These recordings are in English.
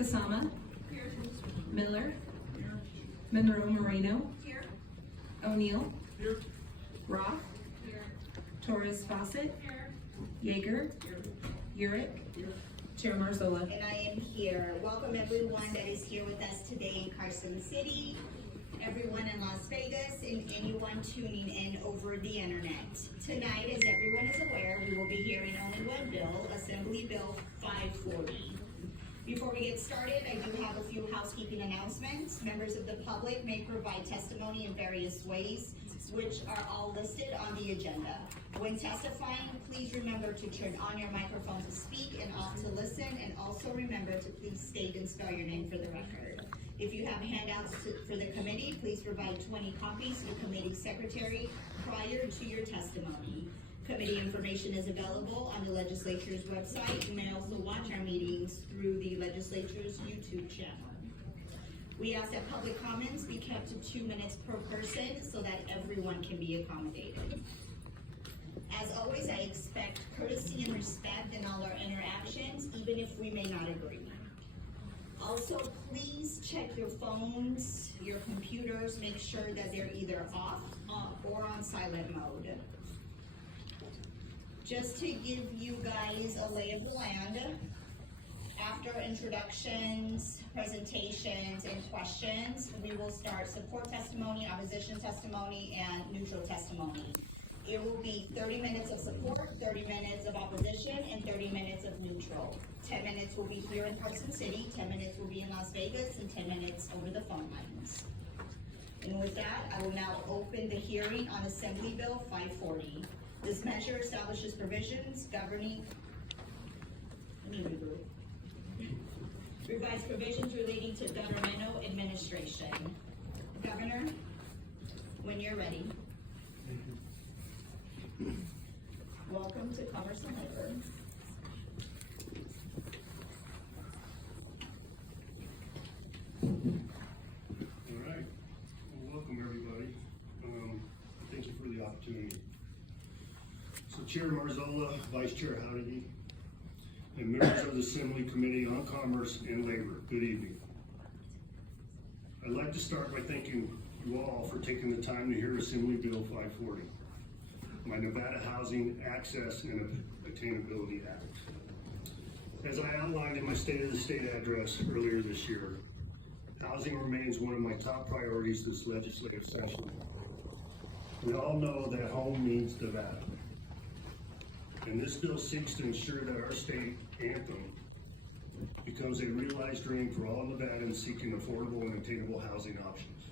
Kasama. Miller. Monroe Moreno. O'Neill. Roth. Torres Fawcett. Yeager. Urick. Chair Marzola. And I am here. Welcome everyone that is here with us today in Carson City, everyone in Las Vegas, and anyone tuning in over the internet. Tonight, as everyone is aware, we will be hearing only one bill, Assembly Bill 540. Before we get started, I do have a few housekeeping announcements. Members of the public may provide testimony in various ways, which are all listed on the agenda. When testifying, please remember to turn on your microphone to speak and off to listen, and also remember to please state and spell your name for the record. If you have handouts for the committee, please provide 20 copies to the committee secretary prior to your testimony. Committee information is available on the legislature's website. You may also watch our meetings through the legislature's YouTube channel. We ask that public comments be kept to 2 minutes per person so that everyone can be accommodated. As always, I expect courtesy and respect in all our interactions, even if we may not agree. Also, please check your phones, your computers, make sure that they're either off or on silent mode. Just to give you guys a lay of the land, after introductions, presentations, and questions, we will start support testimony, opposition testimony, and neutral testimony. It will be 30 minutes of support, 30 minutes of opposition, and 30 minutes of neutral. 10 minutes will be here in Carson City, 10 minutes will be in Las Vegas, and 10 minutes over the phone lines. And with that, I will now open the hearing on Assembly Bill 540. This measure establishes provisions governing, revised provisions relating to governmental administration. Governor, when you're ready. Welcome to Commerce and Labor. All right. Well, welcome everybody. Thank you for the opportunity. So Chair Marzola, Vice Chair Howdy, and members of the Assembly Committee on Commerce and Labor, good evening. I'd like to start by thanking you all for taking the time to hear Assembly Bill 540, my Nevada Housing Access and Attainability Act. As I outlined in my State of the State address earlier this year, housing remains one of my top priorities this legislative session. We all know that home means Nevada. And this bill seeks to ensure that our state anthem becomes a realized dream for all Nevadans seeking affordable and attainable housing options.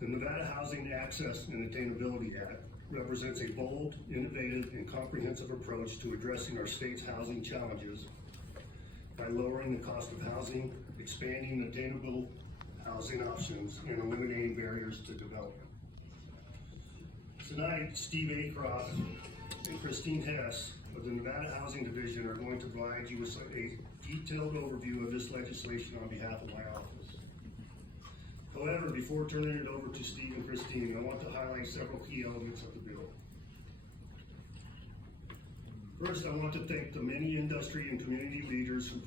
The Nevada Housing Access and Attainability Act represents a bold, innovative, and comprehensive approach to addressing our state's housing challenges by lowering the cost of housing, expanding attainable housing options, and eliminating barriers to development. Tonight, Steve Acroft and Christine Hess of the Nevada Housing Division are going to provide you with a detailed overview of this legislation on behalf of my office. However, before turning it over to Steve and Christine, I want to highlight several key elements of the bill. First, I want to thank the many industry and community leaders who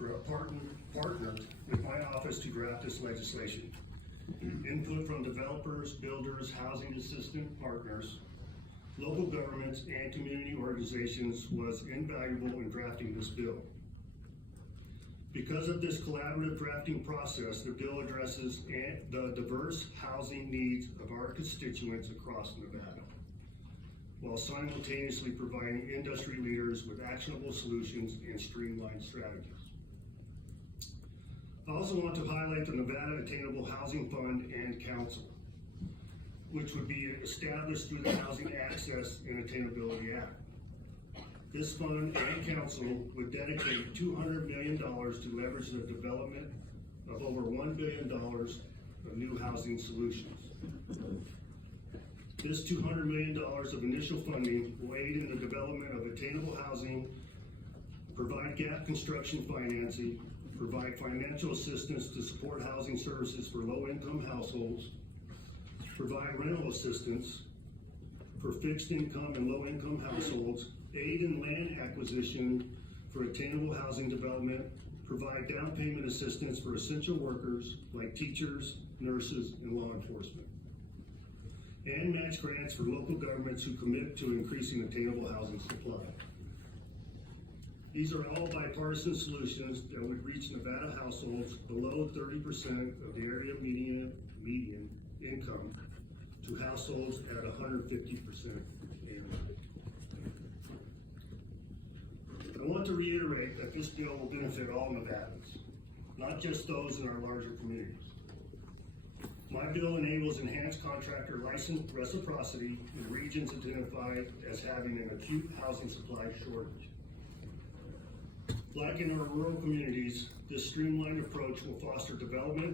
partnered with my office to draft this legislation. Input from developers, builders, housing assistant partners, local governments, and community organizations was invaluable in drafting this bill. Because of this collaborative drafting process, the bill addresses the diverse housing needs of our constituents across Nevada, while simultaneously providing industry leaders with actionable solutions and streamlined strategies. I also want to highlight the Nevada Attainable Housing Fund and Council, which would be established through the Housing Access and Attainability Act. This fund and council would dedicate $200 million to leverage the development of over $1 billion of new housing solutions. This $200 million of initial funding will aid in the development of attainable housing, provide gap construction financing, provide financial assistance to support housing services for low-income households, provide rental assistance for fixed income and low-income households, aid in land acquisition for attainable housing development, provide down payment assistance for essential workers like teachers, nurses, and law enforcement, and match grants for local governments who commit to increasing attainable housing supply. These are all bipartisan solutions that would reach Nevada households below 30% of the area median income to households at 150% annually. I want to reiterate that this bill will benefit all Nevadans, not just those in our larger communities. My bill enables enhanced contractor license reciprocity in regions identified as having an acute housing supply shortage. Like in our rural communities, this streamlined approach will foster development